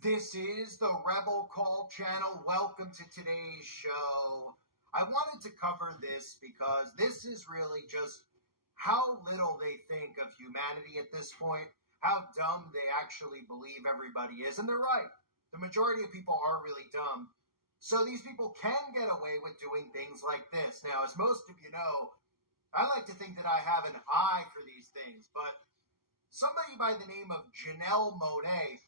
This is the Rebel Call channel. Welcome to today's show. I wanted to cover this because this is really just how little they think of humanity at this point, how dumb they actually believe everybody is. And they're right. The majority of people are really dumb. So these people can get away with doing things like this. Now, as most of you know, I like to think that I have an eye for these things, but somebody by the name of Janelle Monae,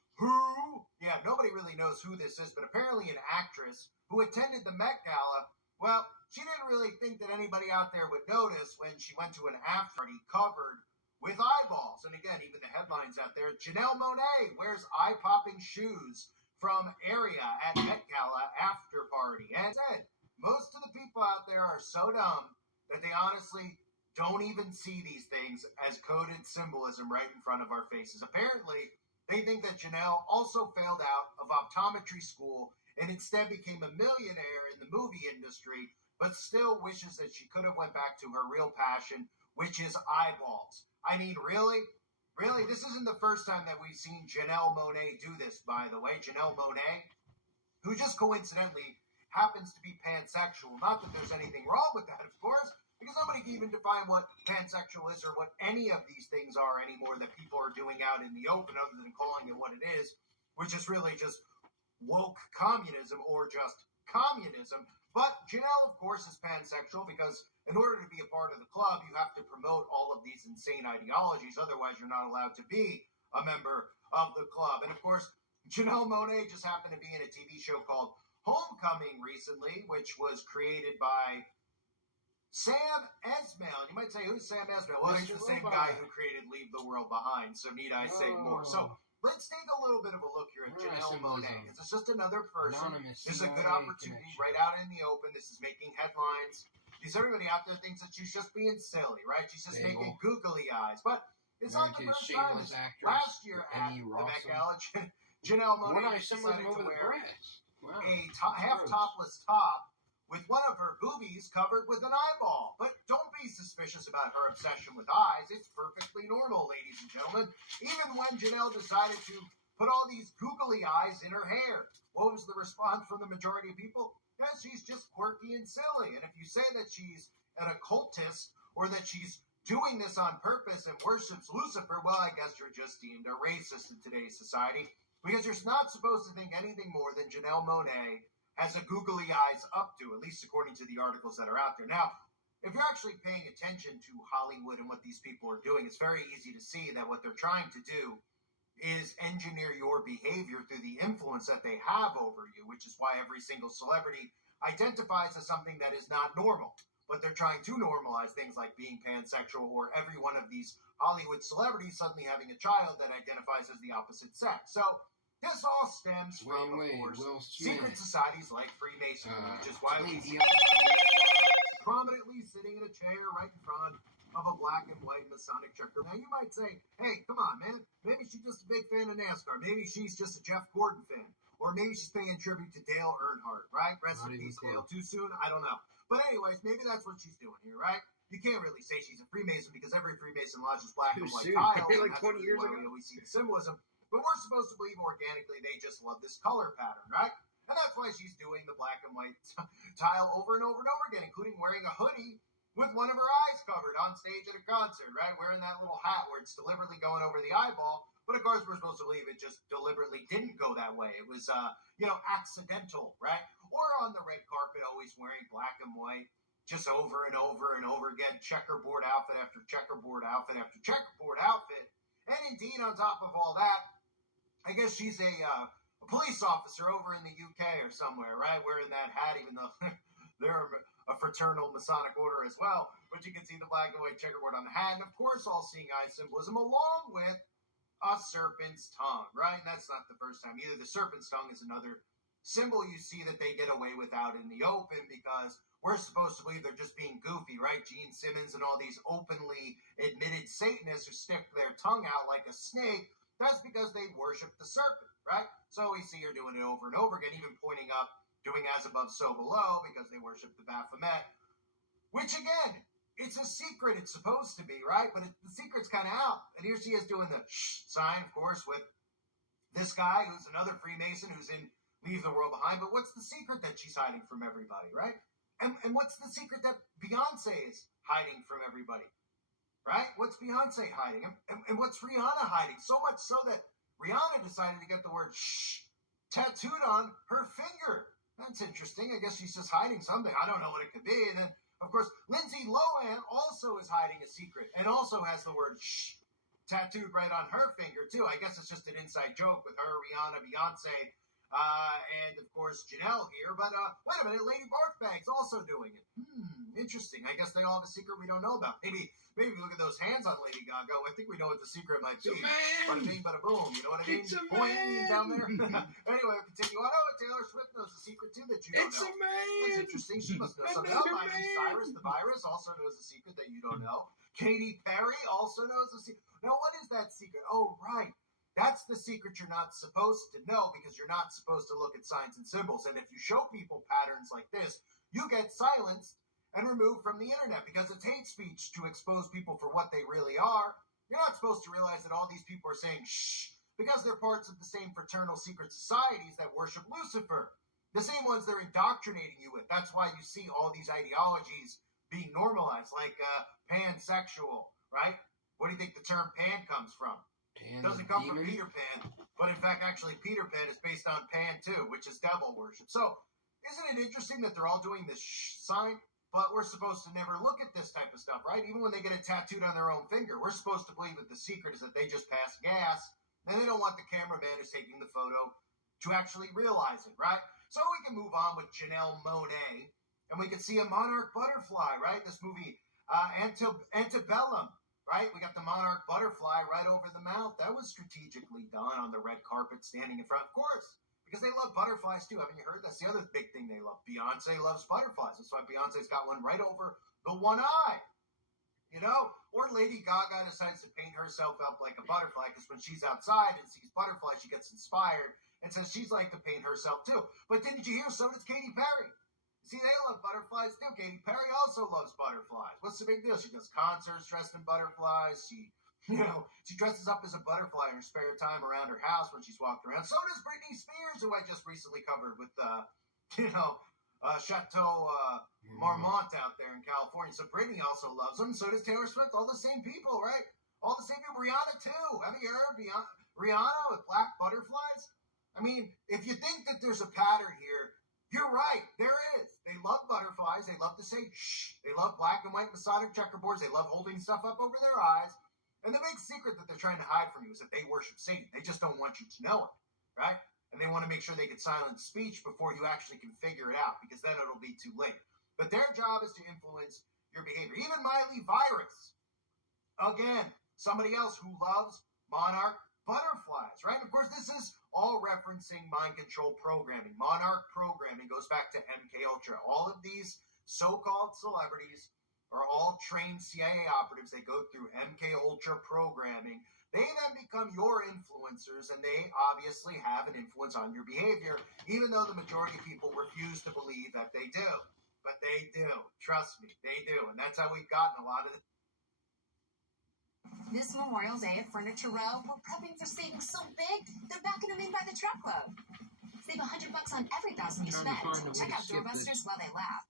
nobody really knows who this is, but apparently an actress who attended the Met Gala. Well, she didn't really think that anybody out there would notice when she went to an after party covered with eyeballs. And again, even the headlines out there, Janelle Monae wears eye-popping shoes from area at Met Gala after party. And said, most of the people out there are so dumb that they honestly don't even see these things as coded symbolism right in front of our faces. Apparently, they think that Janelle also failed out of optometry school and instead became a millionaire in the movie industry, but still wishes that she could have went back to her real passion, which is eyeballs. I mean, really? Really? This isn't the first time that we've seen Janelle Monae do this, by the way. Janelle Monae, who just coincidentally happens to be pansexual. Not that there's anything wrong with that, of course, because nobody can even define what pansexual is or what any of these things are anymore that people are doing out in the open other than calling it what it is, which is really just woke communism or just communism. But Janelle, of course, is pansexual because in order to be a part of the club, you have to promote all of these insane ideologies. Otherwise, you're not allowed to be a member of the club. And of course, Janelle Monae just happened to be in a TV show called Homecoming recently, which was created by Sam Esmail. You might say, who's Sam Esmail? Well, he's the same guy who created Leave the World Behind, so need I say more. So let's take a little bit of a look here at Janelle Monae. This is just another person. This is a good opportunity right out in the open. This is making headlines. Because everybody out there thinks that she's just being silly, right? She's just making googly eyes. But it's not the first time. Last year at the Met Gala, Janelle Monae decided to wear a half-topless top with one of her boobies covered with an eyeball. But don't be suspicious about her obsession with eyes. It's perfectly normal, ladies and gentlemen. Even when Janelle decided to put all these googly eyes in her hair, what was the response from the majority of people? Yes, she's just quirky and silly. And if you say that she's an occultist or that she's doing this on purpose and worships Lucifer, well, I guess you're just deemed a racist in today's society because you're not supposed to think anything more than Janelle Monae has a googly eyes up to, at least according to the articles that are out there. Now, if you're actually paying attention to Hollywood and what these people are doing, it's very easy to see that what they're trying to do is engineer your behavior through the influence that they have over you, which is why every single celebrity identifies as something that is not normal. But they're trying to normalize things like being pansexual or every one of these Hollywood celebrities suddenly having a child that identifies as the opposite sex. So this all stems from, of course, secret societies like Freemasonry, which is why we see prominently sitting in a chair right in front of a black and white Masonic checker. Now, you might say, hey, come on, man. Maybe she's just a big fan of NASCAR. Maybe she's just a Jeff Gordon fan. Or maybe she's paying tribute to Dale Earnhardt, right? Rest in peace, Dale. Too soon? I don't know. But anyways, maybe that's what she's doing here, right? You can't really say she's a Freemason because every Freemason lodge is black and white tile. Maybe like 20 years ago. We always see the symbolism. But we're supposed to believe organically they just love this color pattern, right? And that's why she's doing the black and white tile over and over and over again, including wearing a hoodie with one of her eyes covered on stage at a concert, right? Wearing that little hat where it's deliberately going over the eyeball. But of course, we're supposed to believe it just deliberately didn't go that way. It was, accidental, right? Or on the red carpet, always wearing black and white, just over and over and over again, checkerboard outfit after checkerboard outfit after checkerboard outfit. And indeed, on top of all that, I guess she's a police officer over in the UK or somewhere, right? Wearing that hat, even though they're a fraternal Masonic order as well. But you can see the black and white checkerboard on the hat. And of course, all seeing eye symbolism along with a serpent's tongue, right? And that's not the first time either. The serpent's tongue is another symbol you see that they get away with out in the open because we're supposed to believe they're just being goofy, right? Gene Simmons and all these openly admitted Satanists who stick their tongue out like a snake. That's because they worship the serpent, right? So we see her doing it over and over again, even pointing up, doing as above, so below, because they worship the Baphomet, which again, it's a secret. It's supposed to be, right? But the secret's kind of out. And here she is doing the shh sign, of course, with this guy who's another Freemason who's in Leave the World Behind. But what's the secret that she's hiding from everybody, right? And what's the secret that Beyonce is hiding from everybody, right? What's Beyonce hiding? And what's Rihanna hiding? So much so that Rihanna decided to get the word shh tattooed on her finger. That's interesting. I guess she's just hiding something. I don't know what it could be. And then, of course, Lindsay Lohan also is hiding a secret and also has the word shh tattooed right on her finger, too. I guess it's just an inside joke with her, Rihanna, Beyonce, and, of course, Janelle here. But wait a minute, Lady Barfbag's also doing it. Interesting. I guess they all have a secret we don't know about. Maybe look at those hands on Lady Gaga. I think we know what the secret might be. Bada bing, bada boom. You know what I mean? It's a Pointing man. down there. Anyway, we'll continue on. Oh, and Taylor Swift knows a secret, too, that you don't It's know. a man. That's interesting. She must know something Another else. Miley man. Cyrus, the virus, also knows a secret that you don't know. Katy Perry also knows a secret. Now, what is that secret? Oh, right. That's the secret you're not supposed to know because you're not supposed to look at signs and symbols. And if you show people patterns like this, you get silenced and removed from the internet because it's hate speech to expose people for what they really are. You're not supposed to realize that all these people are saying shh because they're parts of the same fraternal secret societies that worship Lucifer. The same ones they're indoctrinating you with. That's why you see all these ideologies being normalized, like pansexual, right? What do you think the term pan comes from? It doesn't come from Peter Pan, but in fact, actually, Peter Pan is based on Pan too, which is devil worship. So, isn't it interesting that they're all doing this shh sign? But we're supposed to never look at this type of stuff, right? Even when they get it tattooed on their own finger, we're supposed to believe that the secret is that they just pass gas, and they don't want the cameraman who's taking the photo to actually realize it, right? So we can move on with Janelle Monae, and we can see a monarch butterfly, right? This movie, Antebellum. Right? We got the monarch butterfly right over the mouth. That was strategically done on the red carpet standing in front. Of course, because they love butterflies too. Haven't you heard? That's the other big thing they love. Beyonce loves butterflies. That's why Beyonce's got one right over the one eye. You know? Or Lady Gaga decides to paint herself up like a butterfly because when she's outside and sees butterflies, she gets inspired and says she's like to paint herself too. But didn't you hear? So does Katy Perry. See, they love butterflies too. Katy Perry also loves butterflies. What's the big deal? She does concerts dressed in butterflies. She dresses up as a butterfly in her spare time around her house when she's walked around. So does Britney Spears, who I just recently covered with, Chateau Marmont out there in California. So Britney also loves them. So does Taylor Swift. All the same people, right? All the same people. Rihanna too. Haven't you heard Rihanna with black butterflies? I mean, if you think that there's a pattern here, you're right. There is. They love butterflies. They love to say shh. They love black and white Masonic checkerboards. They love holding stuff up over their eyes. And the big secret that they're trying to hide from you is that they worship Satan. They just don't want you to know it, right? And they want to make sure they can silence speech before you actually can figure it out, because then it'll be too late. But their job is to influence your behavior. Even Miley Virus, again, somebody else who loves monarch butterflies, right? Of course, this is all referencing mind control programming. Monarch programming goes back to MK Ultra. All of these so-called celebrities are all trained CIA operatives. They go through MK Ultra programming. They then become your influencers, and they obviously have an influence on your behavior, even though the majority of people refuse to believe that they do. But they do. Trust me, they do. And that's how we've gotten a lot of the This Memorial Day at Furniture Row, we're prepping for savings so big, they're backing them in by the truckload. Save $100 on every $1,000 you spend. Check out Doorbusters while they laugh.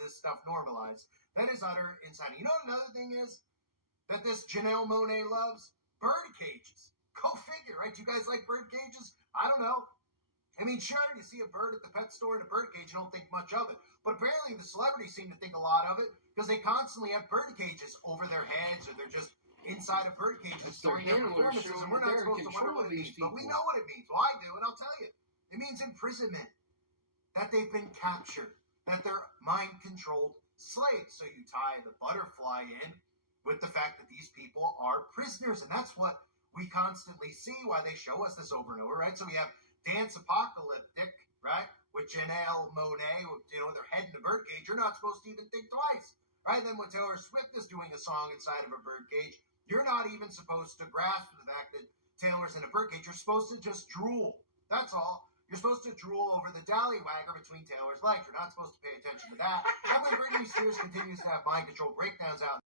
This stuff normalized. That is utter insanity. You know what another thing is that this Janelle Monae loves? Bird cages. Go figure, right? You guys like bird cages? I don't know. I mean, sure, you see a bird at the pet store in a bird cage, you don't think much of it. But apparently the celebrities seem to think a lot of it because they constantly have bird cages over their heads, or they're just inside of bird cages storing their performances, and we're not supposed to wonder what it means. But we know what it means. Well, I do, and I'll tell you. It means imprisonment. That they've been captured. That they're mind-controlled slaves. So you tie the butterfly in with the fact that these people are prisoners. And that's what we constantly see, why they show us this over and over, right? So we have Dance Apocalyptic, right? With Janelle Monae, with their head in a birdcage. You're not supposed to even think twice, right? Then when Taylor Swift is doing a song inside of a birdcage, you're not even supposed to grasp the fact that Taylor's in a birdcage. You're supposed to just drool. That's all. You're supposed to drool over the dallywagger between Taylor's legs. You're not supposed to pay attention to that. And when Britney Spears continues to have mind control breakdowns out